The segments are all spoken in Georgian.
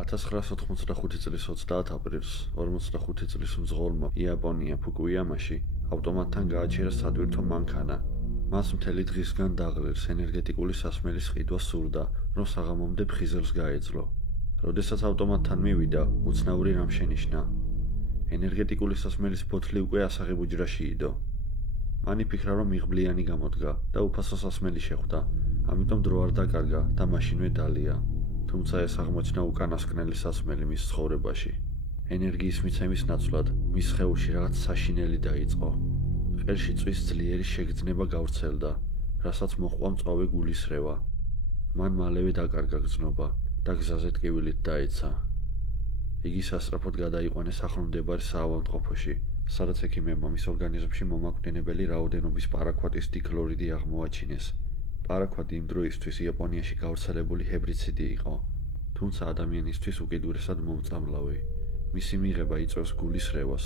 1985 წლის 30 აპრილს 45 წლის მძღოლმა იაპონია ფუკუიამაში ავტომატთან გააჩერა სატვირთო მანქანა. მას მთელი დღისგან დაღლილს ენერგეტიკული სასმელის ყიდვა სურდა, რომ საღამომდე ფხიზელს გაეძლო. როდესაც ავტომატთან მივიდა, უცნაური რამ შენიშნა. ენერგეტიკული სასმელის ბოთლი უკვე ასაღებ უჯრაში იდო. მან იფიქრა, რომ მიღბლიანი გამოდგა და უფასო სასმელი შეხვდა, ამიტომ დრო არ დაკარგა და მაშინვე დალია. თუმცა ეს აღმოჩნდა უკანასკნელი სასმელი მის ცხოვრებაში. ენერგიის მიცემის ნაცვლად მის სხეულში რაღაც საშინელი დაიწყო. ყელში წვის ძლიერი შეგრძნება გავრცელდა, რასაც მოჰყვა მწვავე გულისრევა. მან მალევე დაკარგა გრძნობა და გზაზე ტკივილით დაეცა. იგი სასწრაფოდ გადაიყვანეს ახლომდებარე საავადმყოფოში, სადაც ექიმებმა მის ორგანიზმში მომაკვდინებელი რაოდენობის პარაქვატის დიქლორიდი აღმოაჩინეს. პარაქვატი იმ დროისთვის იაპონიაში გავრცელებული ჰებრიციდი იყო, თუმცა ადამიანისთვის უკიდურესად მომწამლავი. მისი მიღება იწვევს გულისრევას,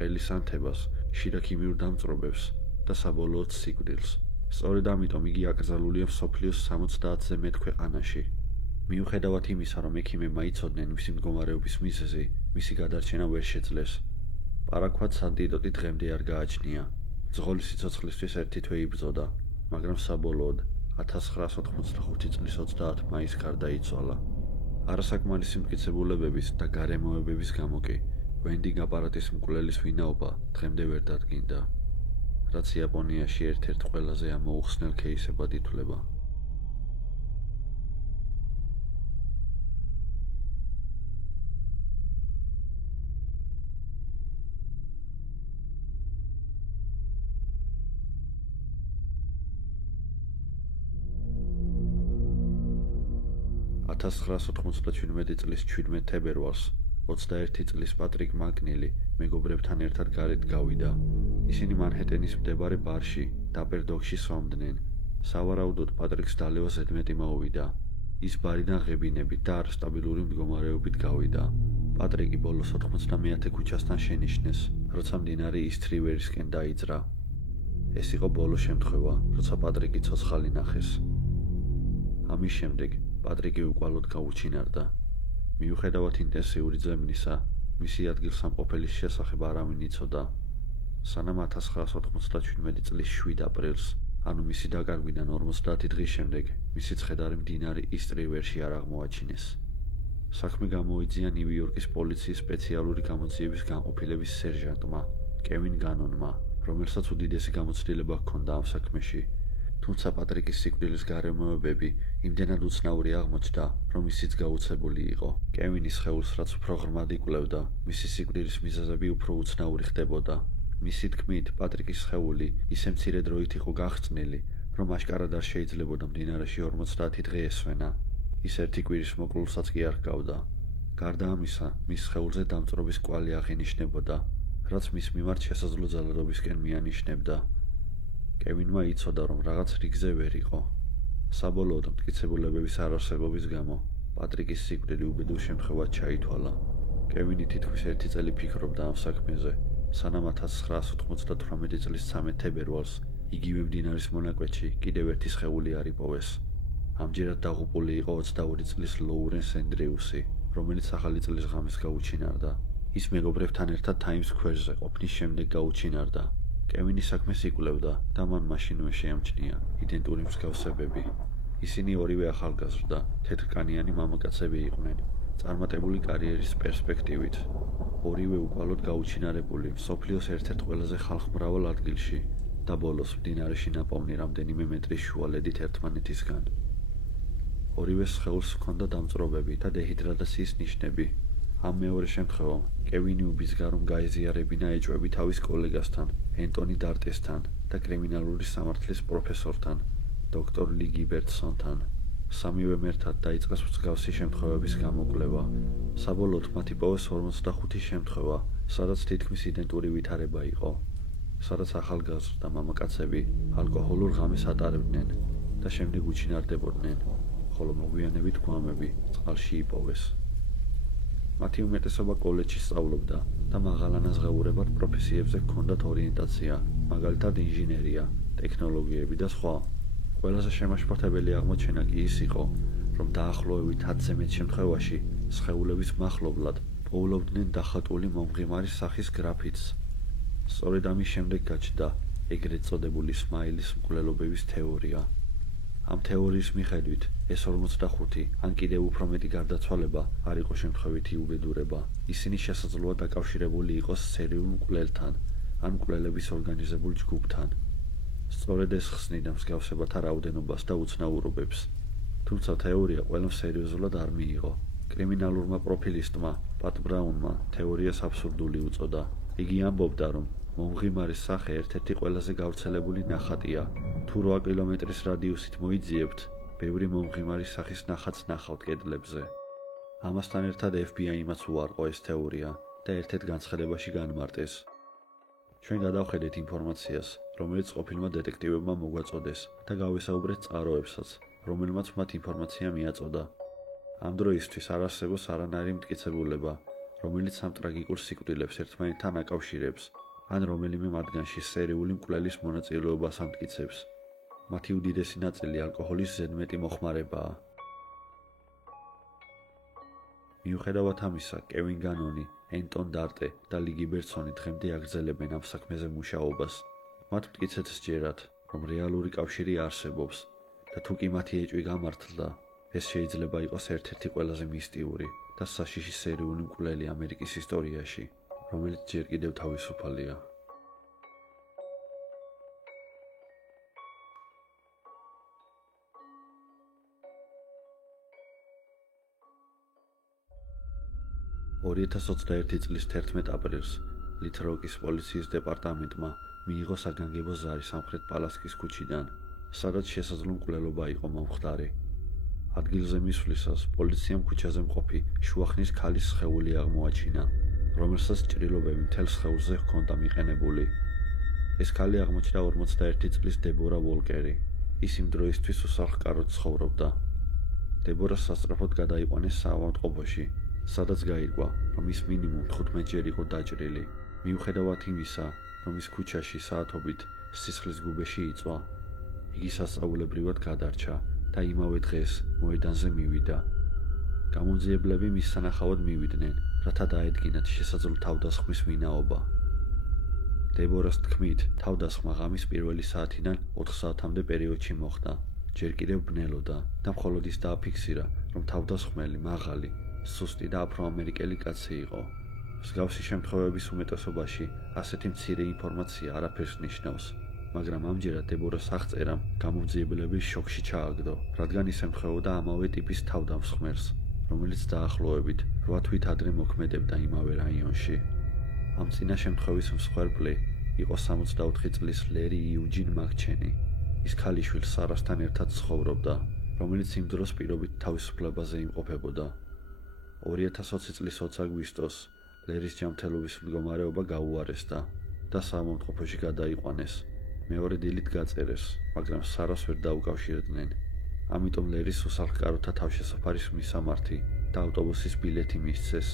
ყელის ანთებას, შიდა ქიმიურ დამწვრობებს და საბოლოოდ სიკვდილს. სწორედ ამიტომ იგი აკრძალულია მსოფლიოს 70-ზე მეტ ქვეყანაში. მიუხედავად იმისა, რომ ექიმებმა იცოდნენ მისი მდგომარეობის მიზეზი, მისი გადარჩენა ვერ შეძლეს. პარაქვატს ანტიდოტი დღემდე არ გააჩნია. მძღოლის სიცოცხლისთვის ერთი თვე იბრძოდა, მაგრამ საბოლოოდ 1985 წლის 30 მაისს გარდაიცვალა. არასაკმარისი მტკიცებულებების და გარემოებების გამო კი ვენდინგ აპარატის მკვლელის ვინაობა დღემდე ვერ დადგინდა, რაც იაპონიაში ერთ-ერთ ყველაზე ამოუხსნელ кейსებად ითვლება. – 1997 წლის 17 თებერვალს 21 წლის პატრიკ მაკნილი მეგობრებთან ერთად გარეთ გავიდა. ისინი მანჰეტენის მდებარე ბარში დაპერდოგში სვამდნენ. სავარაუდოდ პატრიკს დალევა ზედმეტი მოუვიდა. ის ბარიდან ღებინებით და არასტაბილური მდგომარეობით გავიდა. პატრიკი ბოლოს 91 ქუჩასთან შენიშნეს, როცა მდინარე ისთრივერისკენ დაიძრა. ეს იყო ბოლო შემთხვევა, როცა პატრიკი ცოცხალი ნახეს. ამის შემდეგ პატრიკი უკვალოდ გაუჩინარდა. მიუხედავად ინტენსიური ძებნისა, მისი ადგილსამყოფელის შესახებ არავინ იცოდა. სანამ 1997 წლის 7 აპრილს, ანუ მისი დაკარგვიდან 50 დღის შემდეგ, მისი ცხედარი მდინარე ისტ-რივერში არ აღმოაჩინეს. საქმე გამოიძია ნიუ-იორკის პოლიციის სპეციალური გამოძიების განყოფილების სერჟანტმა, კევინ განონმა, რომელსაც უდიდესი გამოცდილება ჰქონდა ამ საქმეში. თუმცა პატრიკის სიკვდილის გარემოებები იმდენად უცნაური აღმოჩნდა, რომ ისიც გაუცებული იყო. კევინის სხეულს რაც უფრო ღრმად იკვლევდა, მისი სიკვდილის მიზეზები უფრო უცნაური ხდებოდა. მისი თქმით, პატრიკის სხეული ისე მცირე დროით იყო გახსნილი, რომ აშკარად არ შეიძლებოდა მდინარეში 50 დღე ესვენა. ის ერთი კვირის მოკლულსაც კი არ ჰგავდა. გარდა ამისა, მის სხეულზე დამწვრობის კვალი აღინიშნებოდა, რაც მის მიმართ შესაძლო ძალადობისკენ მიანიშნებდა. კევინმა იცოდა, რომ რაღაც რიგზე ვერ იყო. საბოლოოდ მტკიცებულებების არარსებობის გამო პატრიკის სიკვდილი უბედურ შემთხვევად ჩაითვალა. კევინი თითქმის ერთი წელი ფიქრობდა ამ საქმეზე, სანამ 1998 წლის 13 თებერვალს იგივე მდინარის მონაკვეთში კიდევ ერთი სხეული არ იპოვეს. ამჯერად დაღუპული იყო 22 წლის ლოურენს ენდრიუსი, რომელიც ახალი წლის ღამეს გაუჩინარდა. ის მეგობრებთან ერთად თაიმს სკვერზე ყოფნის შემდეგ გაუჩინარდა. კევინი საქმეს იკვლევდა და მან მაშინვე შეამჩნია იდენტური მსგავსებები. ისინი ორივე ახალგაზრდა, თეთრკანიანი მამაკაცები იყვნენ, წარმატებული კარიერის პერსპექტივით. ორივე უკვალოდ გაუჩინარებული მსოფლიოს ერთ-ერთ ყველაზე ხალხმრავალ ადგილში და ბოლოს მდინარეში ნაპოვნი რამდენიმე მეტრის შუალედით ერთმანეთისგან. ორივე სხეულს ჰქონდა დამწვრობები და დეჰიდრატაციის ნიშნები. ამ მეორე შემთხვევამ კევინი უბიძგა, რომ გაეზიარებინა ეჭვები თავის კოლეგასთან, ენტონი დარტესთან და კრიმინალური სამართლის პროფესორთან, დოქტორ ლი გიბერტსონთან. სამივე მერթად დაიწყეს მსგავსი შემთხვევების გამოკვლევა. საბოლოოდ მათ იპოვეს 45 შემთხვევა, სადაც თითქმის იდენტური ვითარება იყო, სადაც ახალგაზრდა მამაკაცები ალკოჰოლურ ღამეს ატარებდნენ და შემდეგ უჩინარდებოდნენ, ხოლო მოგვიანებით გვამები წყალში იპოვეს. მათი უმეტესობა კოლეჯში სწავლობდა და მაღალანაზღაურებად პროფესიებზე ჰქონდათ ორიენტაცია, მაგალითად ინჟინერია, ტექნოლოგიები და სხვა. ყველაზე შემაშფოთებელი აღმოჩენა კი ის იყო, რომ დაახლოებით 10-ზე მეტ შემთხვევაში სხეულების მახლობლად პოულობდნენ დახატული მომღიმარი სახის გრაფიტს. სწორედ ამის შემდეგ გაჩნდა ეგრეთ წოდებული სმაილის მკვლელობების თეორია. ამ თეორიის მიხედვით ეს 45 ან კიდევ უფრო მეტი გარდაცვალება არ იყო შემთხვევითი უბედურება. ისინი შესაძლოა დაკავშირებული იყოს სერიულ მკვლელთან ან მკვლელების ორგანიზებულ ჯგუფთან. სწორედ ეს ხსნიდა მსგავსებათა რაოდენობას და უცნაურობებს. თუმცა თეორია ყველამ სერიოზულად არ მიიღო. კრიმინალურმა პროფილისტმა პატ ბრაუნმა თეორიას აბსურდული უწოდა. იგი ამბობდა, რომ მომღიმარის სახე ერთ-ერთი ყველაზე გავრცელებული ნახატია. თუ 8 კილომეტრის რადიუსით მოიძიებთ, ბევრი მომღიმარის სახის ნახატს ნახავთ კედლებზე. ამასთან ერთად FBI-მაც უარყო ეს თეორია და ერთ-ერთ განცხადებაში განმარტეს. ჩვენ გადავხედეთ ინფორმაციას, რომელიც ყოფილმა დეტექტივებმა მოგვაწოდეს და გავესაუბრეთ წყაროებსაც, რომელმაც მათ ინფორმაცია მიაწოდა. ამ დროისთვის არ არსებობს არანაირი მტკიცებულება, რომელიც ამ ტრაგიკულ სიკვდილებს ერთმანეთთან აკავშირებს, ან რომელიმე მათგანში სერიული მკვლელის მონაწილეობას ამტკიცებს. მათი უდიდესი ნაწილი ალკოჰოლის ზედმეტი მოხმარებაა. მიუხედავად ამისა, კევინ განონი, ენტონ დარტე და ალი გიბერსონი დღემდე აგრძელებენ ამ საქმეზე მუშაობას. მათ მტკიცეთ სჯერათ, რომ რეალური კავშირი არსებობს და თუ კი მათი ეჭვი გამართლდა, ეს შეიძლება იყოს ერთ-ერთი ყველაზე მისტიური და საშიში სერიული მკვლელი ამერიკის ისტორიაში, რომელიც ჯერ კიდევ თავისუფალია. წლის 11 აპრილს ლიტროკის პოლიციის დეპარტამენტმა მიიღო საგანგებო ზარი სამხრეთ პალასკის ქუჩიდან, სადაც შესაძლო მკვლელობა იყო მომხდარი. ადგილზე მისვლისას პოლიციამ ქუჩაზე მყოფი შუახნის ქალის სხეული აღმოაჩინა, რომელსაც ჭრილობები მთელ სხეულზე ჰქონდა მიყენებული. ეს ქალი აღმოჩნდა 41 წლის დებორა ვოლკერი. ის იმ დროისთვის უსახლკაროდ ცხოვრობდა. დებორას სასწრაფოდ გადაიყვანეს საავადმყოფოში, სადაც გაირკვა, რომ ის მინიმუმ 15 ჯერ იყო დაჭრილი. მიუხედავად იმისა, რომ ის ქუჩაში საათობით სისხლის გუბეში იწვა, იგი სასწაულებრივად გადარჩა და იმავე დღეს მოედანზე მივიდა. გამომძიებლები მის სანახავად მივიდნენ, რათა დაედგინათ შესაძლო თავდასხმის ვინაობა. დებორას თქმით, თავდასხმა ღამის პირველი საათიდან 4 საათამდე პერიოდში მოხდა. ჯერ კიდევ ბნელოდა და მხოლოდ ის დააფიქსირა, რომ თავდასხმელი მაღალი, სუსტი და აფროამერიკელი კაცი იყო. მსგავსი შემთხვევების უმეტესობაში ასეთი მცირე ინფორმაცია არაფერს ნიშნავს, მაგრამ ამჯერად დებორას აღწერამ გამომძიებლების შოკში ჩააგდო, რადგან ის ემთხვეოდა ამავე ტიპის თავდამსხმელს, რომელიც დაახლოებით 8 თვით ადრე მოქმედებდა იმავე რაიონში. ამ წინა შემთხვევის მსხვერპლი იყო 64 წლის ლერი იუჯინ მაკჩენი. ის ქალიშვილს სარასთან ერთად ცხოვრობდა, რომელიც იმ დროს პირობით თავისუფლებაზე იმყოფებოდა. 2020 წლის 20 აგვისტოს ლერის ჯანმრთელობის მდგომარეობა გაუარესდა და საავადმყოფოში გადაიყვანეს. მეორე დილით გაწერეს, მაგრამ სარას ვერ დაუკავშირდნენ. ამიტომ ლერის უსახლკაროთა თავშესაფარის მისამართი და ავტობუსის ბილეთი მისცეს.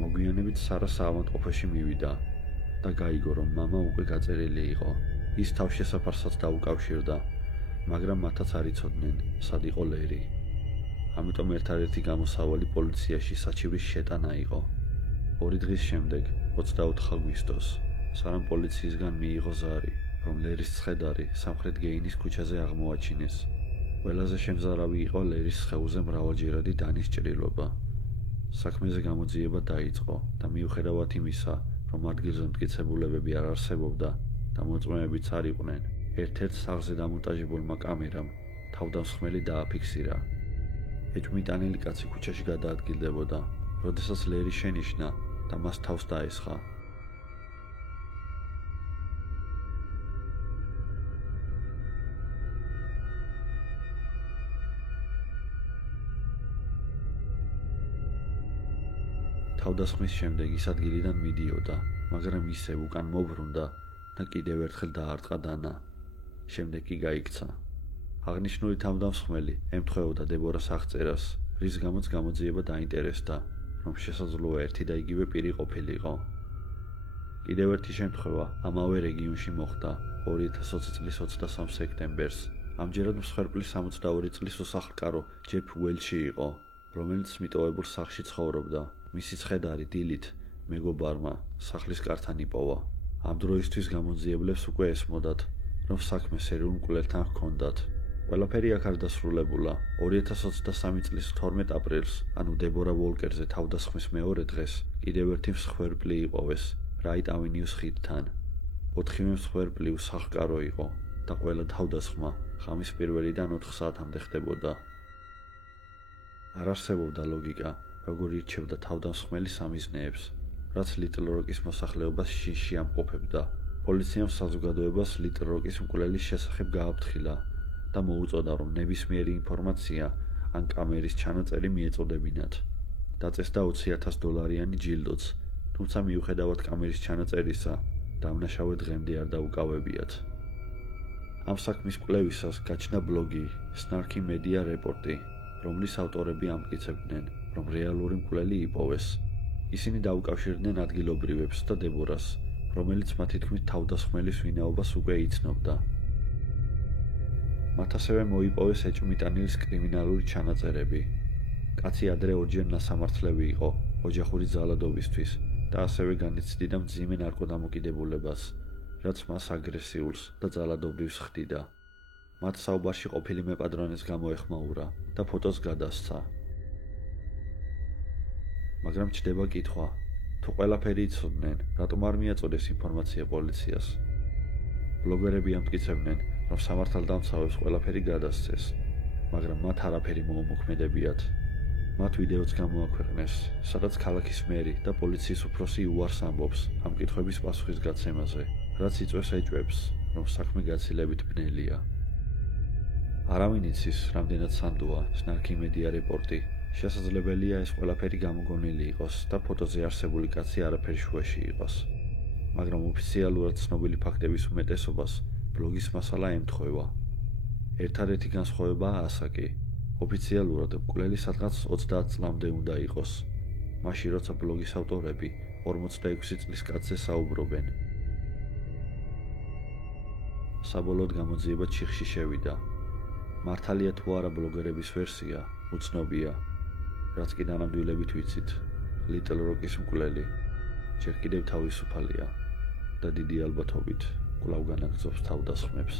მოგვიანებით სარა საავადმყოფოში მივიდა და გაიგო, რომ მამა უკვე გაწერილი იყო. ის თავშესაფარსაც დაუკავშირდა, მაგრამ მათაც არ იცოდნენ, სად იყო ლერი. ამიტომ ერთადერთი გამოსავალი პოლიციაში საჩივრის შეტანა იყო. 2 დღის შემდეგ, 24 აგვისტოს, სარამ პოლიციისგან მიიღო ზარი, რომ ლერის ცხედარი სამხრეთ გეინის ქუჩაზე აღმოაჩინეს. ყველაზე შემზარავი იყო ლერის სხეულზე მრავალჯერადი დანის ჭრილობა. საქმეზე გამოძიება დაიწყო და მიუხედავად იმისა, რომ ადგილზე მტკიცებულებები არ არსებობდა და მოწმეებიც არ იყვნენ, ერთ-ერთ სახლზე დამონტაჟებულმა კამერამ თავდამსხმელი დააფიქსირა. ეჭვმიტანილი კაცი ქუჩაში გადაადგილდებოდა, როდესაც ლერი შენიშნა და მას თავს დაესხა. თავდასხმის შემდეგ ის ადგილიდან მიდიოდა, მაგრამ ისევ უკან მობრუნდა და კიდევ ერთხელ დაარტყა დანა. შემდეგ კი გაიქცა. აღნიშნული თავდამსხმელი ემთხვეოდა დებორას აღწერას, რის გამოც გამოძიება დაინტერესდა, რომ შესაძლოა ერთი და იგივე პირი ყოფილიყო. კიდევ ერთი შემთხვევა ამავე რეგიონში მოხდა 2020 წლის 23 სექტემბერს, ამჯერად მსხვერპლის 62 წლის უსახლკარო ჯეფ უელჩი იყო, რომელიც მიტოვებულ სახლში ცხოვრობდა. მისი ცხედარი დილით მეგობარმა სახლის კართან იპოვა. ამ დროისთვის გამონძიებლებს უკვე ესმოდათ, რომ საქმე სერიულ მკვლელთან ჰქონდათ. ყველაფერი აქ არ დასრულებულა. 2023 წლის 12 აპრილს, ანუ დებორა ვოლკერზე თავდასხმის მეორე დღეს, კიდევ ერთი მსხვერპლი იპოვეს რაიტ ავენიუს ხიდთან. 4-ვე მსხვერპლი უსახლკარო იყო და ყველა თავდასხმა ღამის 1-დან 4 საათამდე ხდებოდა. არ არსებობდა ლოგიკა, როგორ ირჩევდა თავდამსხმელი სამიზნეებს, რაც ლიტლ როკის მოსახლეობას შიში ამყოფებდა. პოლიციამ საზოგადოებას ლიტლ როკის მკვლელის შესახებ გააფრთხილა და მოუწოდა, რომ ნებისმიერი ინფორმაცია ან კამერის ჩანაწერი მიეწოდებინათ. დაწესდა $20,000 ჯილდოც, თუმცა მიუხედავად კამერის ჩანაწერისა, დამნაშავე დღემდე არ დაუკავებიათ. ამ საქმის კვლევისას გაჩნდა ბლოგი Snarky Media Report-ი, რომლის ავტორები ამტკიცებდნენ, რომ რეალური მკვლელი იპოვეს. ისინი დაუკავშირდნენ ადგილობრივებს და დებორას, რომელიც მათი თქმით თავდასხმელის ვინაობას უკვე იცნობდა. მათ ასევე მოიპოვეს ეჭვმიტანილის კრიმინალური ჩანაწერები. კაცი ადრე ორჯერ ნასამართლები იყო ოჯახური ძალადობისთვის და ასევე განიცდიდა მძიმე ნარკოდამოკიდებულებას, რაც მას აგრესიულს და ძალადობრივს ხდიდა. მათ საუბარში ყოფილი მეპატრონეს გამოეხმაურა და ფოტოს გადასცა. მაგრამ ჩდება კითხვა, თუ ყველაფერი იცოდნენ, რატომ არ მიაწოდეს ინფორმაცია პოლიციას? ბლოგერები ამტკიცებდნენ, რომ სამართალდამცავებს ყველაფერი გადასცეს, მაგრამ მათ არაფერი მოუმოქმედებიათ. მათ ვიდეოც გამოაქვეყნეს, სადაც ქალაქის მერი და პოლიციის უფროსი უარს ამბობს ამ კითხვების პასუხისგაცემაზე, რაც იწვევს ეჭვებს, რომ საქმე გაცილებით ბნელია. არავინ იცის, რამდენად სანდოა Snarky Media Report-ი. შესაძლებელია ეს ყველაფერი გამოგონილი იყოს და ფოტოზე არსებული კაცი არაფერი შუაში იყოს. მაგრამ ოფიციალურად ცნობილი ფაქტების უმეტესობას ბლოგის მასალა ემთხვევა. ერთადერთი განსხვავებაა ასაკი. ოფიციალურად მკვლელი სადღაც 30 წლამდე უნდა იყოს, მაშინ როცა ბლოგის ავტორები 46 წლის კაცზე საუბრობენ. საბოლოოდ გამოძიება ჩიხში შევიდა. მართალია თუ არა ბლოგერების ვერსია, უცნობია. რაც კი დანამდვილებით ვიცით, ლიტლ როკის მკვლელი ჯერ კიდევ თავისუფალია და დიდი ალბათობით კვლავ განაგრძობს თავდასხმებს.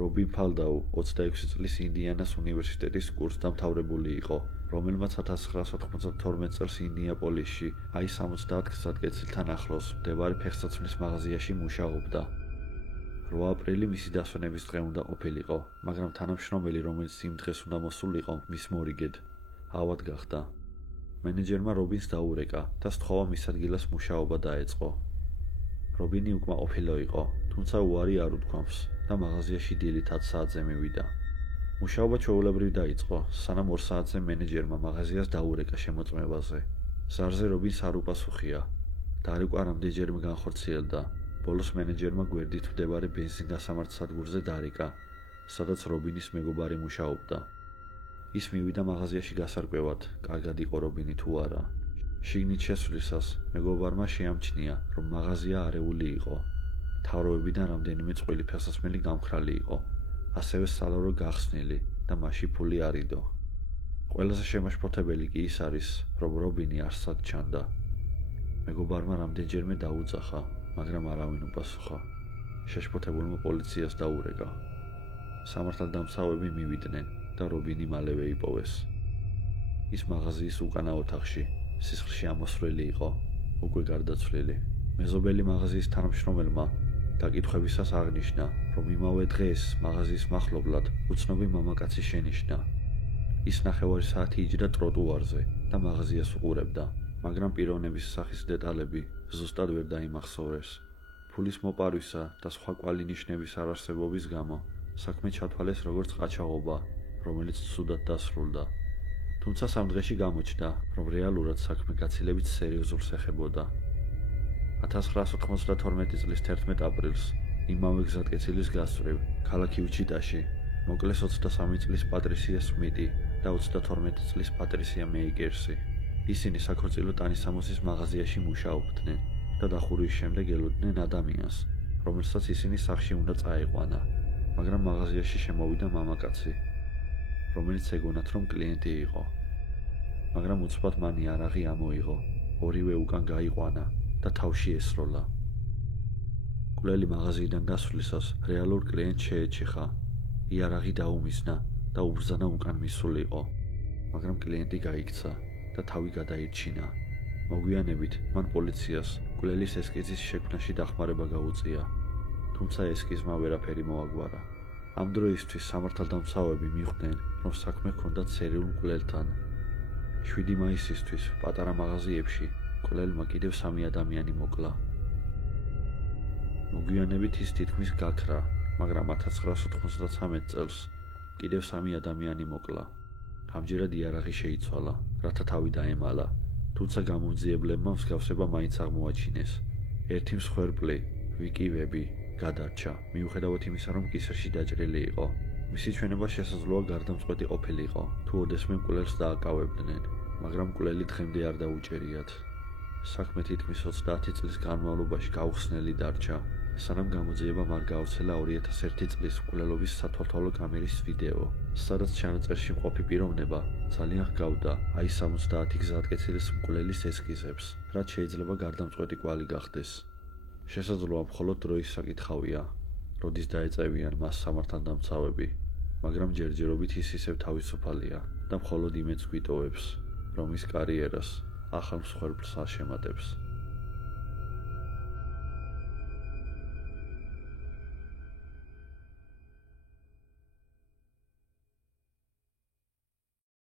რობინ ფალდაუ 26 წლის ინდიანას უნივერსიტეტის კურსდამთავრებული იყო, რომელმაც 1992 წელს ინდიანაპოლისში აი 70 გზატკეცილთან ახლოს მდებარე ფეხსაცმლის მაღაზიაში მუშაობდა. 8 აპრილი მისი დასვენების დღე უნდა ყოფილიყო, მაგრამ თანამშრომელი, რომელიც იმ დღეს უნდა მოსულიყო მის მორიგედ, ავად გახდა. მენეჯერმა რობინს დაურეკა და სთხოვა მის ადგილას მუშაობა დაეწყო. რობინი უკმაყოფილო იყო, თუმცა უარი არ უთქვამს და მაღაზიაში დილით 10 საათზე მივიდა. მუშაობა ჩვეულებრივ დაიწყო, სანამ 2 საათზე მენეჯერმა მაღაზიას დაურეკა შემოწმებაზე. ზარზე რობინს არ უპასუხია და არ იყო რამდენჯერმე განხორციელდა. ბოლოს მენეჯერმა გვერდით მდებარე ბენზინგასამართ სადგურზე დარეკა, სადაც რობინის მეგობარი მუშაობდა. ის მივიდა მაღაზიაში გასარკვევად, კარგად იყო რობინი თუ არა. შიგნით შესვლისას მეგობარმა შეამჩნია, რომ მაღაზია არეული იყო. თავროებიდან რამდენიმე წყვილი ფეხსაცმელი გამხრალი იყო, ასევე სალარო გახსნილი და მასში ფული არ იდო. ყველაზე შემაშფოთებელი კი ის არის, რომ რობინი არსად ჩანდა. მეგობარმა რამდენჯერმე დაუძახა, მაგრამ არავინ უპასუხა. შეშფოთებულმა პოლიციას დაურეკა. სამართალდამცავები მივიდნენ და რობინი მალევე იპოვეს. ის მაღაზიის უკანა ოთახში, სისხლში ამოსვლელი იყო, უკვე გარდაცვლილი. მეზობელი მაღაზიის თანამშრომელმა დაკითხვებისას აღნიშნა, რომ იმავე დღეს მაღაზიის მახლობლად უცნობი მამაკაცი შენიშნა. ის 9 საათი იჯდა ტროტუარზე და მაღაზიას უყურებდა, მაგრამ პიროვნების სახის დეტალები ზუსტად ვერ დაიმახსოვრეს. ფულის მოპარვისა და სხვა კვალი ნიშნების არარსებობის გამო საქმე ჩათვალეს როგორც ყაჩაღობა, რომელიც ცუდად დასრულდა. თუმცა სამ დღეში გამოჩნდა, რომ რეალურად საქმე გაცილებით სერიოზულს ეხებოდა. 1992 წლის 11 აპრილს იმავე გზატკეცილის გასწვრივ, ქალაქ უიჩიტაში, მოკლეს 23 წლის პატრისია სმიტი და 32 წლის პატრისია მეიკერსი. ისინი საქორწილო ტანისამოსის მაღაზიაში მუშაობდნენ და დახურვის შემდეგ ელოდნენ ადამიანს, რომელსაც ისინი სახლში უნდა წაეყვანა, მაგრამ მაღაზიაში შემოვიდა მამაკაცი, რომელიც ეგონათ, რომ კლიენტი იყო. მაგრამ უცბად მან იარაღი ამოიღო, ორივე უკან გაიყვანა და თავში ესროლა. კვლელი მაღაზიიდან გასვლისას რეალურ კლიენტს შეეჩეხა, იარაღი დაუმიზნა და უბრძანა უკან მისულიყო, მაგრამ კლიენტი გაიქცა და თავი გადაირჩინა. მოგვიანებით მან პოლიციას კვლელის ესკიზის შექმნაში დახმარება გაუწია, თუმცა ესკიზმა ვერაფერი მოაგვარა. ამ დროისთვის სამართალდამცავები მიხვდნენ, რომ საქმე ჰქონდათ სერიულ მკვლელთან. 7 მაისისთვის პატარა მაღაზიებში მკვლელმა კიდევ 3 ადამიანი მოკლა. მოგვიანებით ის თითქმის გაქრა, მაგრამ 1993 წელს კიდევ 3 ადამიანი მოკლა. ამჯერად იარაღი შეიცვალა, რათა თავი დაემალა, თუმცა გამომძიებლებმა მსგავსება მაინც აღმოაჩინეს. ერთი მსხვერპლი, ვიკი ვები, გადარჩა, მიუხედავად იმისა, რომ კისერში დაჭრილი იყო. მისი ჩვენება შესაძლოა გარდამწყვეტი ყოფილიყო, თუ ოდესმე მკვლელს დააკავებდნენ, მაგრამ მკვლელი დღემდე არ დაუჭერიათ. საქმე თითქმის 30 წლის განმავლობაში გაუხსნელი დარჩა, სანამ გამოძიებამ არ გაავრცელა 2001 წლის მკვლელობის სათვალთვალო კამერის ვიდეო, სადაც ჩანაწერში მყოფი პიროვნება ძალიან ჰგავდა აი 70 გზატკეცილის მკვლელის ესკიზებს, რაც შეიძლება გარდამწყვეტი კვალი გახდეს. შესაძლოა მხოლოდ დროის საკითხავია, როდის დაეწევიან მას სამართალდამცავები, მაგრამ ჯერჯერობით ის ისევ თავისუფალია და მხოლოდ იმედს გვიტოვებს, რომ ის კარიერას ახალ მსხვერპლს არ შემატებს.